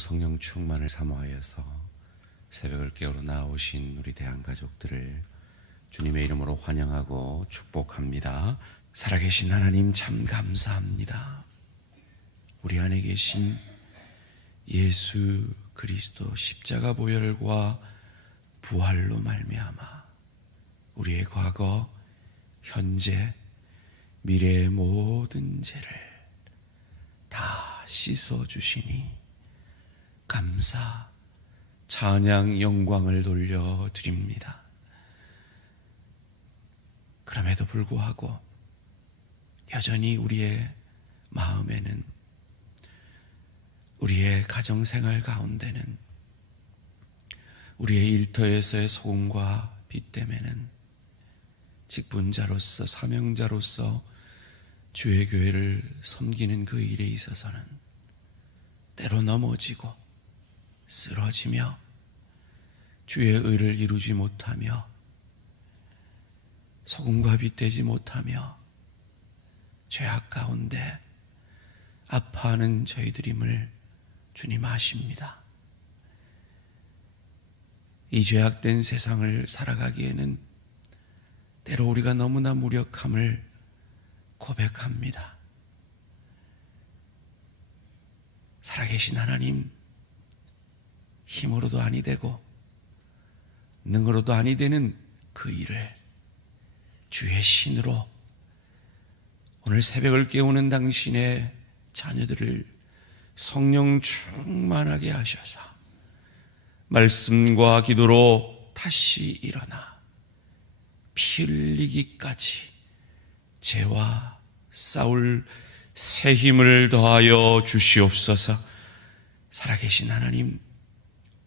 성령 충만을 사모하여서 새벽을 깨우러 나오신 우리 대한가족들을 주님의 이름으로 환영하고 축복합니다. 살아계신 하나님 참 감사합니다. 우리 안에 계신 예수 그리스도 십자가 보혈과 부활로 말미암아 우리의 과거, 현재, 미래의 모든 죄를 다 씻어주시니 감사, 찬양, 영광을 돌려드립니다. 그럼에도 불구하고 여전히 우리의 마음에는, 우리의 가정생활 가운데는, 우리의 일터에서의 소음과 빛 때문에는 직분자로서, 사명자로서 주의 교회를 섬기는 그 일에 있어서는 때로 넘어지고 쓰러지며 주의 의를 이루지 못하며 소금과 빛 되지 못하며 죄악 가운데 아파하는 저희들임을 주님 아십니다. 이 죄악된 세상을 살아가기에는 때로 우리가 너무나 무력함을 고백합니다. 살아계신 하나님, 힘으로도 아니 되고 능으로도 아니 되는 그 일을 주의 신으로 오늘 새벽을 깨우는 당신의 자녀들을 성령 충만하게 하셔서 말씀과 기도로 다시 일어나 피 흘리기까지 죄와 싸울 새 힘을 더하여 주시옵소서. 살아계신 하나님,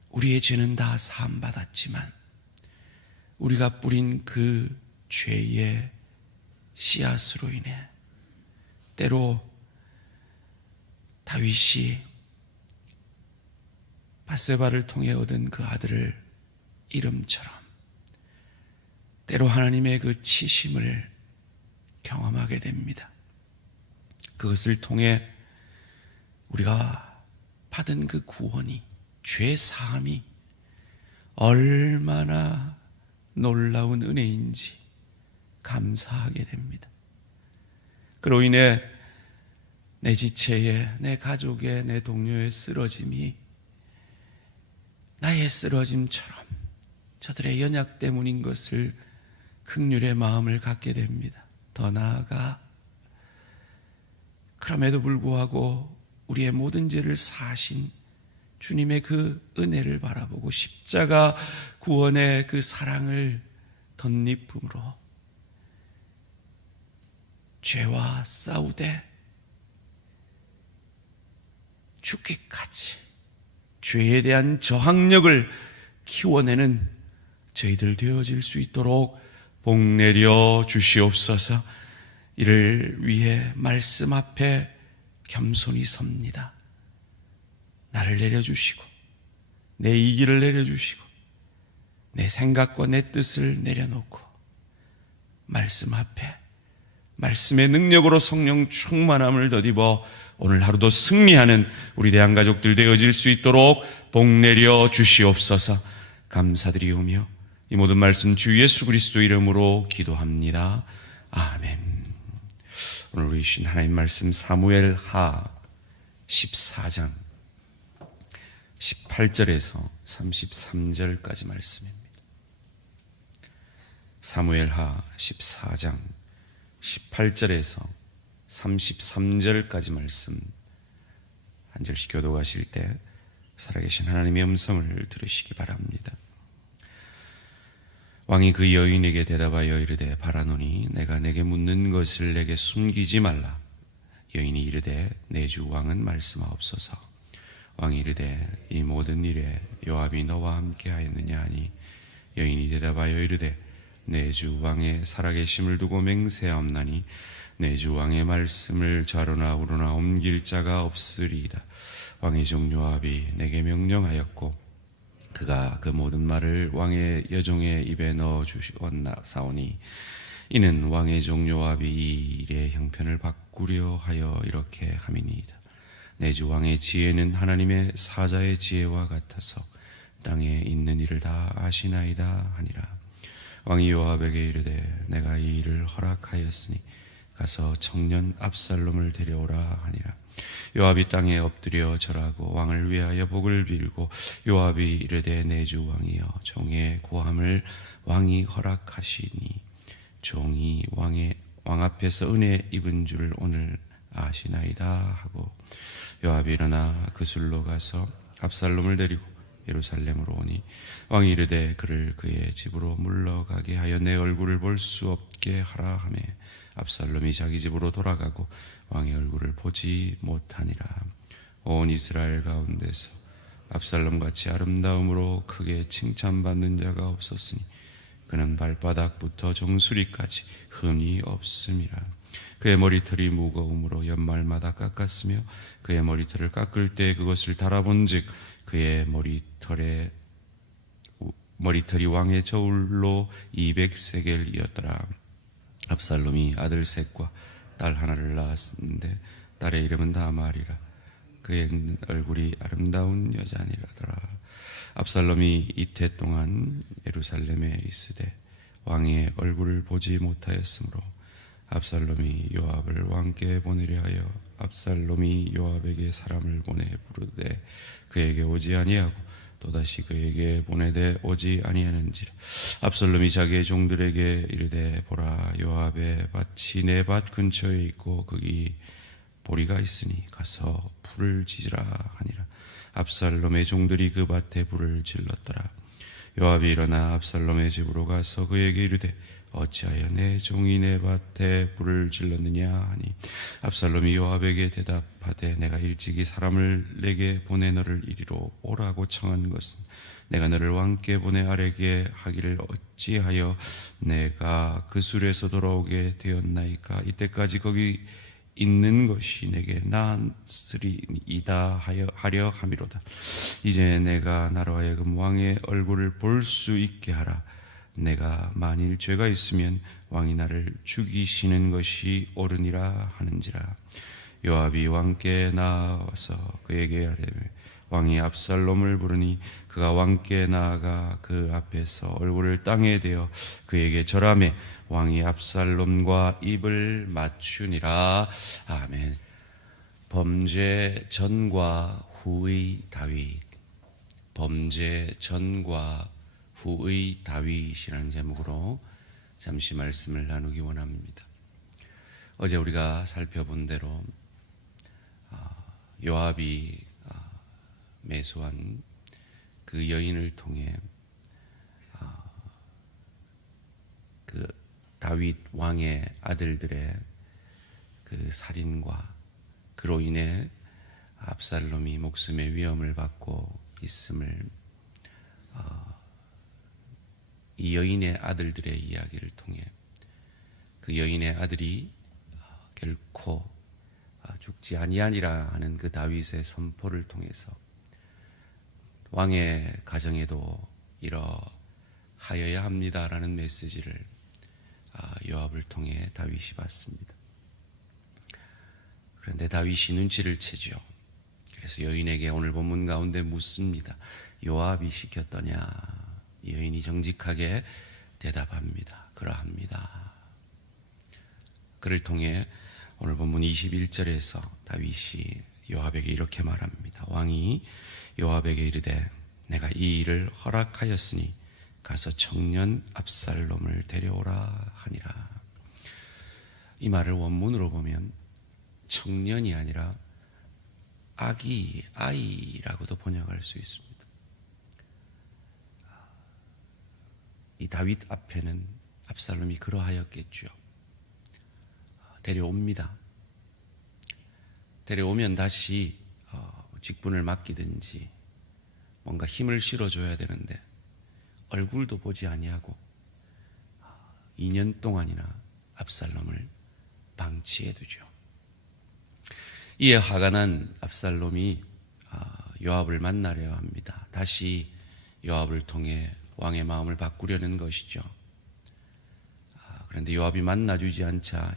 우리의 죄는 다 사함받았지만 우리가 뿌린 그 죄의 씨앗으로 인해 때로 다윗이 밧세바를 통해 얻은 그 아들을 이름처럼 때로 하나님의 그 치심을 경험하게 됩니다. 그것을 통해 우리가 받은 그 구원이, 죄 사함이 얼마나 놀라운 은혜인지 감사하게 됩니다. 그로 인해 내 지체에, 내 가족의, 내 동료의 쓰러짐이 나의 쓰러짐처럼 저들의 연약 때문인 것을 긍휼의 마음을 갖게 됩니다. 더 나아가 그럼에도 불구하고 우리의 모든 죄를 사하신 주님의 그 은혜를 바라보고 십자가 구원의 그 사랑을 덧입음으로 죄와 싸우되 죽기까지 죄에 대한 저항력을 키워내는 저희들 되어질 수 있도록 복 내려 주시옵소서. 이를 위해 말씀 앞에 겸손히 섭니다. 나를 내려주시고 내 이기를 내려주시고 내 생각과 내 뜻을 내려놓고 말씀 앞에 말씀의 능력으로 성령 충만함을 덧입어 오늘 하루도 승리하는 우리 대한가족들 되어질 수 있도록 복 내려 주시옵소서. 감사드리오며 이 모든 말씀 주 예수 그리스도 이름으로 기도합니다. 아멘. 오늘 우리 주신 하나님 말씀 사무엘하 14장 18절에서 33절까지 말씀입니다. 사무엘하 14장 18절에서 33절까지 말씀 한 절씩 교독하실 때 살아계신 하나님의 음성을 들으시기 바랍니다. 왕이 그 여인에게 대답하여 이르되 바라노니 내가 내게 묻는 것을 내게 숨기지 말라. 여인이 이르되 내 주 왕은 말씀하옵소서. 왕이 이르되 이 모든 일에 요압이 너와 함께 하였느냐 하니 여인이 대답하여 이르되 내 주 왕의 살아계심을 두고 맹세하옵나니 내 주 왕의 말씀을 좌로나 우로나 옮길 자가 없으리이다. 왕의 종 요압이 내게 명령하였고 그가 그 모든 말을 왕의 여종의 입에 넣어 주시옵나사오니 이는 왕의 종 요압이 이 일의 형편을 바꾸려 하여 이렇게 함이니이다. 내 주 왕의 지혜는 하나님의 사자의 지혜와 같아서 땅에 있는 일을 다 아시나이다 하니라. 왕이 요압에게 이르되 내가 이 일을 허락하였으니 가서 청년 압살롬을 데려오라 하니라. 요압이 땅에 엎드려 절하고 왕을 위하여 복을 빌고 요압이 이르되 내 주 왕이여 종의 고함을 왕이 허락하시니 종이 왕 앞에서 은혜 입은 줄을 오늘 아시나이다 하고 요압이 일어나 그술로 가서 압살롬을 데리고 예루살렘으로 오니 왕이 이르되 그를 그의 집으로 물러가게 하여 내 얼굴을 볼 수 없게 하라 하매 압살롬이 자기 집으로 돌아가고 왕의 얼굴을 보지 못하니라. 온 이스라엘 가운데서 압살롬같이 아름다움으로 크게 칭찬받는 자가 없었으니 그는 발바닥부터 정수리까지 흠이 없음이라. 그의 머리털이 무거움으로 연말마다 깎았으며 그의 머리털을 깎을 때 그것을 달아본즉 그의 머리털이 왕의 저울로 200세겔이었더라. 압살롬이 아들 셋과 딸 하나를 낳았는데 딸의 이름은 다말이라. 그의 얼굴이 아름다운 여자니라더라. 압살롬이 이태 동안 예루살렘에 있으되 왕의 얼굴을 보지 못하였으므로 압살롬이 요압을 왕께 보내려 하여 압살롬이 요압에게 사람을 보내 부르되 그에게 오지 아니하고 또다시 그에게 보내되 오지 아니하는지라. 압살롬이 자기의 종들에게 이르되 보라 요압의 밭이 내 밭 근처에 있고 거기 보리가 있으니 가서 불을 지으라 하니라. 압살롬의 종들이 그 밭에 불을 질렀더라. 요압이 일어나 압살롬의 집으로 가서 그에게 이르되 어찌하여 내 종이 내 밭에 불을 질렀느냐 하니 압살롬이 요압에게 대답하되 내가 일찍이 사람을 내게 보내 너를 이리로 오라고 청한 것은 내가 너를 왕께 보내 아뢰게 하기를 어찌하여 내가 그 술에서 돌아오게 되었나이까. 이때까지 거기 있는 것이 내게 나으리이다 하려 함이로다. 이제 내가 나로 하여금 왕의 얼굴을 볼 수 있게 하라. 내가 만일 죄가 있으면 왕이 나를 죽이시는 것이 옳으니라 하는지라. 요압이 왕께 나와서 그에게 아뢰되 왕이 압살롬을 부르니 그가 왕께 나아가 그 앞에서 얼굴을 땅에 대어 그에게 절하매 왕이 압살롬과 입을 맞추니라. 아멘. 범죄 전과 후의 다윗. 범죄 전과 후의 다윗이라는 제목으로 잠시 말씀을 나누기 원합니다. 어제 우리가 살펴본 대로 요압이 매수한 그 여인을 통해 그 다윗 왕의 아들들의 그 살인과 그로 인해 압살롬이 목숨의 위험을 받고 있음을 이 여인의 아들들의 이야기를 통해 그 여인의 아들이 결코 죽지 아니하니라 하는 그 다윗의 선포를 통해서 왕의 가정에도 이러하여야 합니다라는 메시지를 요압을 통해 다윗이 받습니다. 그런데 다윗이 눈치를 채죠. 그래서 여인에게 오늘 본문 가운데 묻습니다. 요압이 시켰더냐? 여인이 정직하게 대답합니다. 그러합니다. 그를 통해 오늘 본문 21절에서 다윗이 요압에게 이렇게 말합니다. 왕이 요압에게 이르되 내가 이 일을 허락하였으니 가서 청년 압살롬을 데려오라 하니라. 이 말을 원문으로 보면 청년이 아니라 아이라고도 번역할 수 있습니다. 이 다윗 앞에는 압살롬이 그러하였겠죠. 데려옵니다. 데려오면 다시 직분을 맡기든지 뭔가 힘을 실어줘야 되는데 얼굴도 보지 아니하고 2년 동안이나 압살롬을 방치해두죠. 이에 화가 난 압살롬이 요압을 만나려 합니다. 다시 요압을 통해 왕의 마음을 바꾸려는 것이죠. 그런데 요압이 만나주지 않자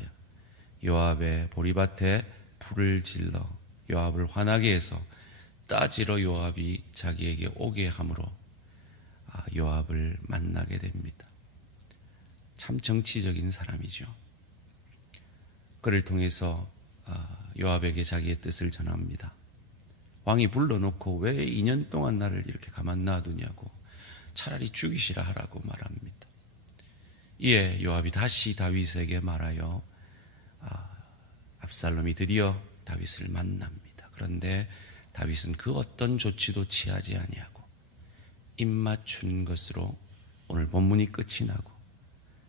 요압의 보리밭에 불을 질러 요압을 화나게 해서 따지러 요압이 자기에게 오게 함으로 요압을 만나게 됩니다. 참 정치적인 사람이죠. 그를 통해서 요압에게 자기의 뜻을 전합니다. 왕이 불러놓고 왜 2년 동안 나를 이렇게 가만 놔두냐고, 차라리 죽이시라 하라고 말합니다. 이에 요압이 다시 다윗에게 말하여 압살롬이 드디어 다윗을 만납니다. 그런데 다윗은 그 어떤 조치도 취하지 아니하고 입 맞춘 것으로 오늘 본문이 끝이 나고,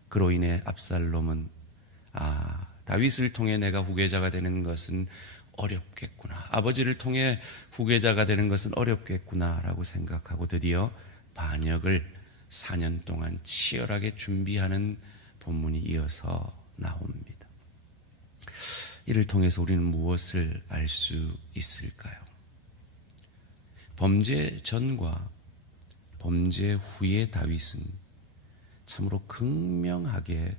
그로 인해 압살롬은 다윗을 통해 내가 후계자가 되는 것은 어렵겠구나, 아버지를 통해 후계자가 되는 것은 어렵겠구나라고 생각하고 드디어 반역을 4년 동안 치열하게 준비하는 본문이 이어서 나옵니다. 이를 통해서 우리는 무엇을 알 수 있을까요? 범죄 전과 범죄 후의 다윗은 참으로 극명하게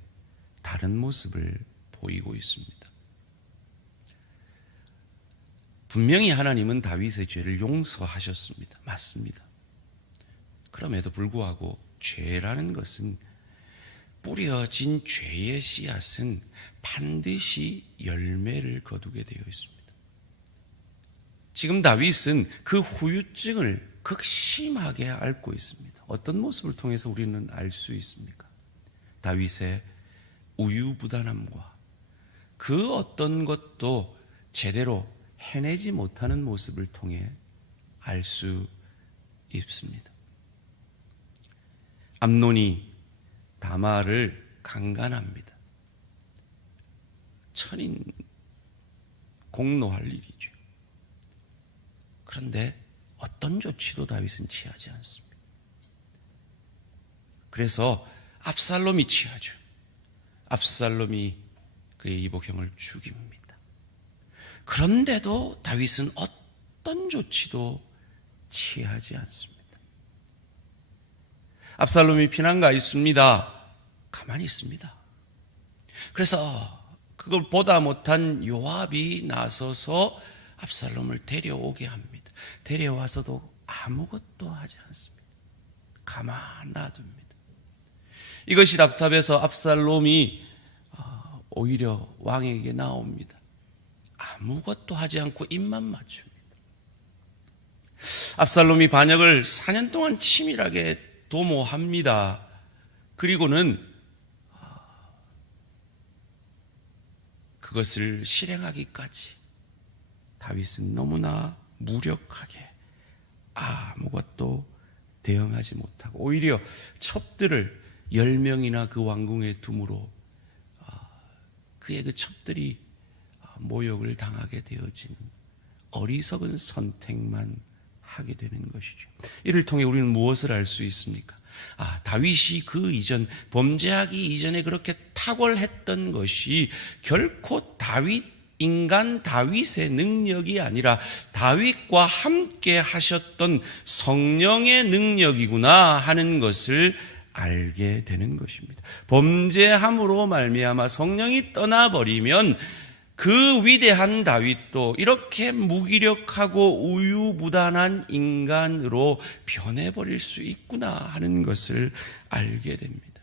다른 모습을 보이고 있습니다. 분명히 하나님은 다윗의 죄를 용서하셨습니다. 맞습니다. 그럼에도 불구하고 죄라는 것은, 뿌려진 죄의 씨앗은 반드시 열매를 거두게 되어 있습니다. 지금 다윗은 그 후유증을 극심하게 앓고 있습니다. 어떤 모습을 통해서 우리는 알 수 있습니까? 다윗의 우유부단함과 그 어떤 것도 제대로 해내지 못하는 모습을 통해 알 수 있습니다. 암논이 다말을 강간합니다. 천인 공노할 일이죠. 그런데 어떤 조치도 다윗은 취하지 않습니다. 그래서 압살롬이 취하죠. 압살롬이 그의 이복형을 죽입니다. 그런데도 다윗은 어떤 조치도 취하지 않습니다. 압살롬이 피난가 있습니다. 가만히 있습니다. 그래서 그걸 보다 못한 요압이 나서서 압살롬을 데려오게 합니다. 데려와서도 아무것도 하지 않습니다. 가만 놔둡니다. 이것이 답답해서 압살롬이 오히려 왕에게 나옵니다. 아무것도 하지 않고 입만 맞춥니다. 압살롬이 반역을 4년 동안 치밀하게 도모합니다. 그리고는 그것을 실행하기까지 다윗은 너무나 무력하게 아무것도 대응하지 못하고 오히려 첩들을 10명이나 그 왕궁에 둠으로 그의 그 첩들이 모욕을 당하게 되어지는 어리석은 선택만 하게 되는 것이죠. 이를 통해 우리는 무엇을 알 수 있습니까? 다윗이 그 이전, 범죄하기 이전에 그렇게 탁월했던 것이 결코 인간 다윗의 능력이 아니라 다윗과 함께 하셨던 성령의 능력이구나 하는 것을 알게 되는 것입니다. 범죄함으로 말미암아 성령이 떠나버리면 그 위대한 다윗도 이렇게 무기력하고 우유부단한 인간으로 변해버릴 수 있구나 하는 것을 알게 됩니다.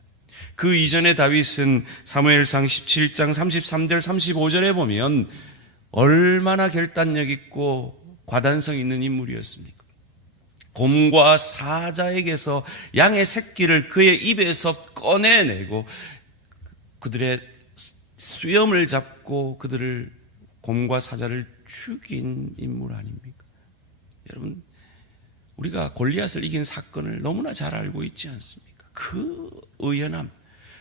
그 이전의 다윗은 사무엘상 17장 33절 35절에 보면 얼마나 결단력 있고 과단성 있는 인물이었습니까? 곰과 사자에게서 양의 새끼를 그의 입에서 꺼내내고 그들의 수염을 잡고 그들을, 곰과 사자를 죽인 인물 아닙니까? 여러분, 우리가 골리앗을 이긴 사건을 너무나 잘 알고 있지 않습니까? 그 의연함,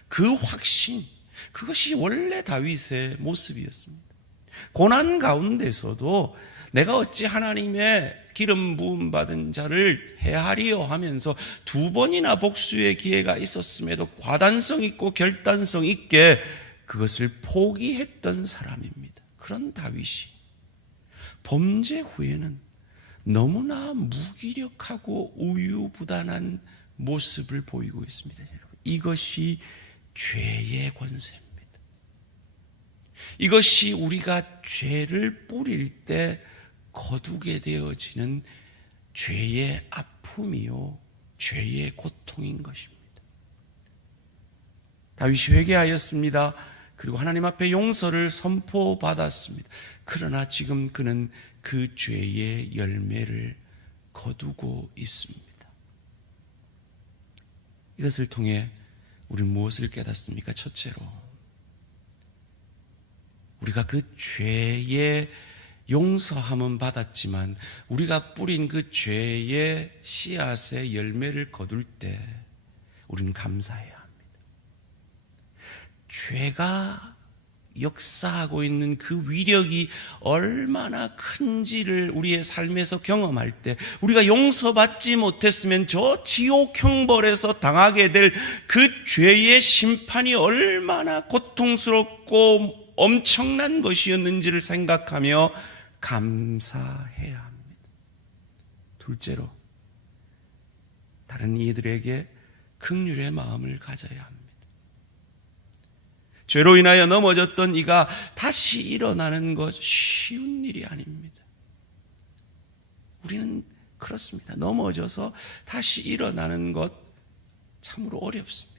그 확신, 그것이 원래 다윗의 모습이었습니다. 고난 가운데서도 내가 어찌 하나님의 기름 부음 받은 자를 해하리요 하면서 2번이나 복수의 기회가 있었음에도 과단성 있고 결단성 있게 그것을 포기했던 사람입니다. 그런 다윗이 범죄 후에는 너무나 무기력하고 우유부단한 모습을 보이고 있습니다. 여러분, 이것이 죄의 권세입니다. 이것이 우리가 죄를 뿌릴 때 거두게 되어지는 죄의 아픔이요 죄의 고통인 것입니다. 다윗이 회개하였습니다. 그리고 하나님 앞에 용서를 선포받았습니다. 그러나 지금 그는 그 죄의 열매를 거두고 있습니다. 이것을 통해 우리는 무엇을 깨닫습니까? 첫째로 우리가 그 죄의 용서함은 받았지만 우리가 뿌린 그 죄의 씨앗의 열매를 거둘 때 우리는 감사해야 합니다. 죄가 역사하고 있는 그 위력이 얼마나 큰지를 우리의 삶에서 경험할 때 우리가 용서받지 못했으면 저 지옥 형벌에서 당하게 될 그 죄의 심판이 얼마나 고통스럽고 엄청난 것이었는지를 생각하며 감사해야 합니다. 둘째로 다른 이들에게 긍휼의 마음을 가져야 합니다. 죄로 인하여 넘어졌던 이가 다시 일어나는 것 쉬운 일이 아닙니다. 우리는 그렇습니다. 넘어져서 다시 일어나는 것 참으로 어렵습니다.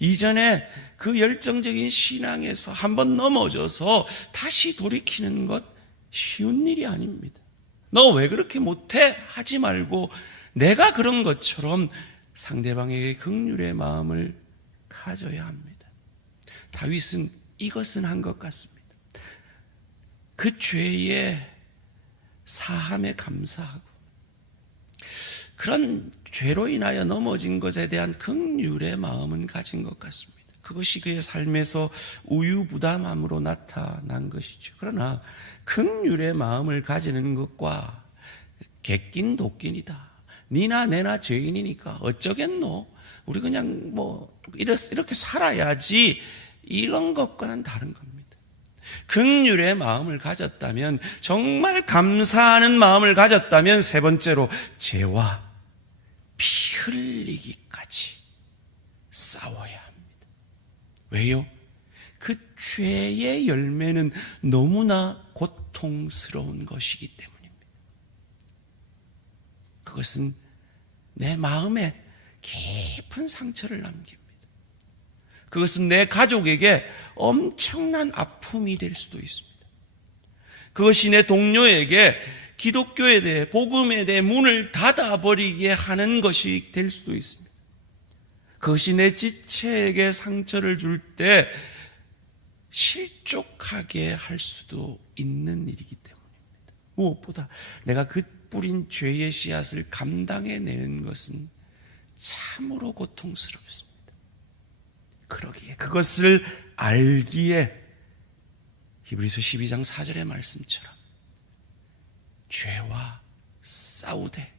이전에 그 열정적인 신앙에서 한번 넘어져서 다시 돌이키는 것 쉬운 일이 아닙니다. 너 왜 그렇게 못해? 하지 말고 내가 그런 것처럼 상대방에게 긍휼의 마음을 가져야 합니다. 다윗은 이것은 한 것 같습니다. 그 죄의 사함에 감사하고 그런 죄로 인하여 넘어진 것에 대한 긍휼의 마음은 가진 것 같습니다. 그것이 그의 삶에서 우유부담함으로 나타난 것이죠. 그러나 긍휼의 마음을 가지는 것과 객긴 독긴이다. 니나 내나 죄인이니까 어쩌겠노? 우리 그냥 이렇게 살아야지. 이런 것과는 다른 겁니다. 긍휼의 마음을 가졌다면, 정말 감사하는 마음을 가졌다면, 세 번째로 죄와 피 흘리기까지 싸워야 합니다. 왜요? 그 죄의 열매는 너무나 고통스러운 것이기 때문입니다. 그것은 내 마음에 깊은 상처를 남깁니다. 그것은 내 가족에게 엄청난 아픔이 될 수도 있습니다. 그것이 내 동료에게 기독교에 대해, 복음에 대해 문을 닫아버리게 하는 것이 될 수도 있습니다. 그것이 내 지체에게 상처를 줄 때 실족하게 할 수도 있는 일이기 때문입니다. 무엇보다 내가 그 뿌린 죄의 씨앗을 감당해내는 것은 참으로 고통스럽습니다. 그러기에, 그것을 알기에 히브리서 12장 4절의 말씀처럼 죄와 싸우되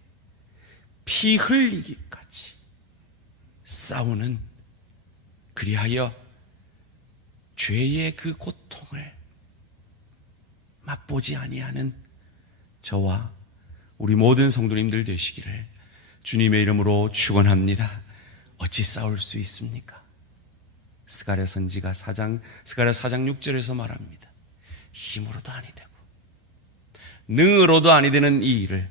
피 흘리기까지 싸우는, 그리하여 죄의 그 고통을 맛보지 아니하는 저와 우리 모든 성도님들 되시기를 주님의 이름으로 축원합니다. 어찌 싸울 수 있습니까? 스가랴 선지가 스가랴 4장 6절에서 말합니다. 힘으로도 아니 되고 능으로도 아니 되는 이 일을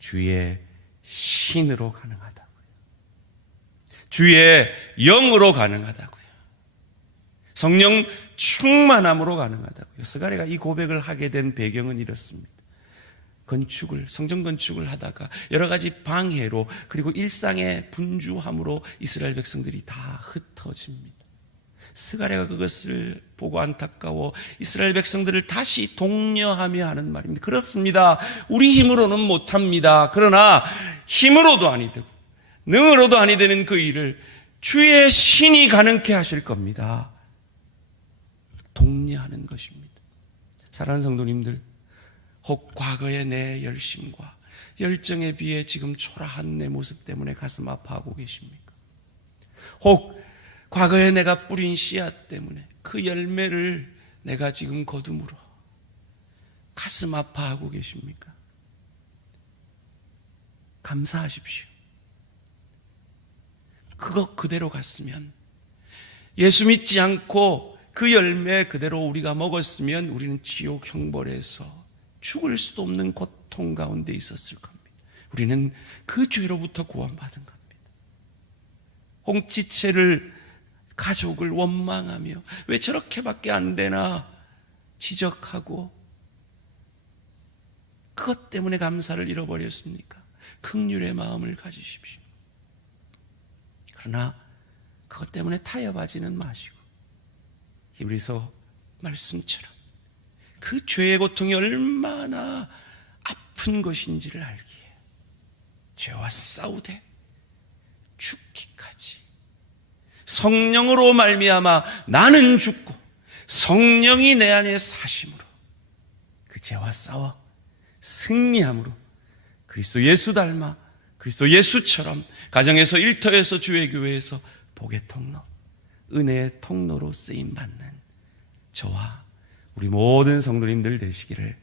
주의 신으로 가능하다고요. 주의 영으로 가능하다고요. 성령 충만함으로 가능하다고요. 스가랴가 이 고백을 하게 된 배경은 이렇습니다. 성전 건축을 하다가 여러 가지 방해로, 그리고 일상의 분주함으로 이스라엘 백성들이 다 흩어집니다. 스가랴가 그것을 보고 안타까워 이스라엘 백성들을 다시 독려하며 하는 말입니다. 그렇습니다. 우리 힘으로는 못합니다. 그러나 힘으로도 아니 되고 능으로도 아니 되는 그 일을 주의 신이 가능케 하실 겁니다. 독려하는 것입니다. 사랑하는 성도님들, 혹 과거의 내 열심과 열정에 비해 지금 초라한 내 모습 때문에 가슴 아파하고 계십니까? 혹 과거에 내가 뿌린 씨앗 때문에 그 열매를 내가 지금 거둠으로 가슴 아파하고 계십니까? 감사하십시오. 그것 그대로 갔으면, 예수 믿지 않고 그 열매 그대로 우리가 먹었으면 우리는 지옥 형벌에서 죽을 수도 없는 고통 가운데 있었을 겁니다. 우리는 그 죄로부터 구원받은 겁니다. 홍치채를 가족을 원망하며 왜 저렇게밖에 안 되나 지적하고 그것 때문에 감사를 잃어버렸습니까? 긍휼의 마음을 가지십시오. 그러나 그것 때문에 타협하지는 마시고 히브리서 말씀처럼 그 죄의 고통이 얼마나 아픈 것인지를 알기에 죄와 싸우되 죽기까지 성령으로 말미암아 나는 죽고 성령이 내 안에 사심으로 그 죄와 싸워 승리함으로 그리스도 예수 닮아 그리스도 예수처럼 가정에서, 일터에서, 주의 교회에서 복의 통로, 은혜의 통로로 쓰임받는 저와 우리 모든 성도님들 되시기를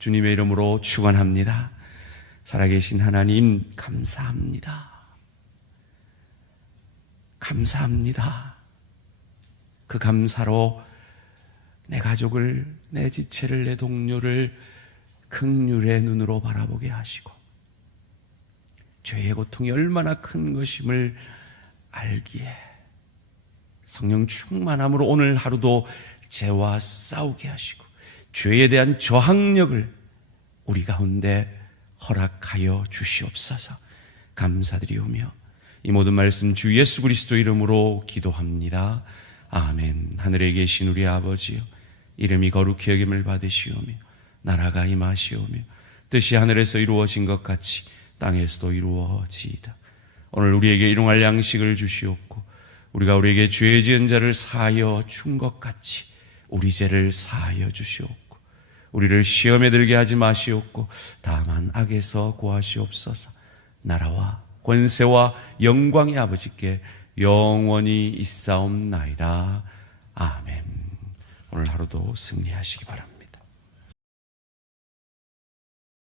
주님의 이름으로 축원합니다. 살아계신 하나님 감사합니다. 감사합니다. 그 감사로 내 가족을, 내 지체를, 내 동료를 긍휼의 눈으로 바라보게 하시고 죄의 고통이 얼마나 큰 것임을 알기에 성령 충만함으로 오늘 하루도 죄와 싸우게 하시고 죄에 대한 저항력을 우리 가운데 허락하여 주시옵소서. 감사드리오며 이 모든 말씀 주 예수 그리스도 이름으로 기도합니다. 아멘. 하늘에 계신 우리 아버지여, 이름이 거룩히 여김을 받으시오며 나라가 임하시오며 뜻이 하늘에서 이루어진 것 같이 땅에서도 이루어지이다. 오늘 우리에게 일용할 양식을 주시옵고 우리가 우리에게 죄 지은 자를 사하여 준 것 같이 우리 죄를 사하여 주시옵고 우리를 시험에 들게 하지 마시옵고 다만 악에서 구하시옵소서. 나라와 권세와 영광의 아버지께 영원히 있사옵나이다. 아멘. 오늘 하루도 승리하시기 바랍니다.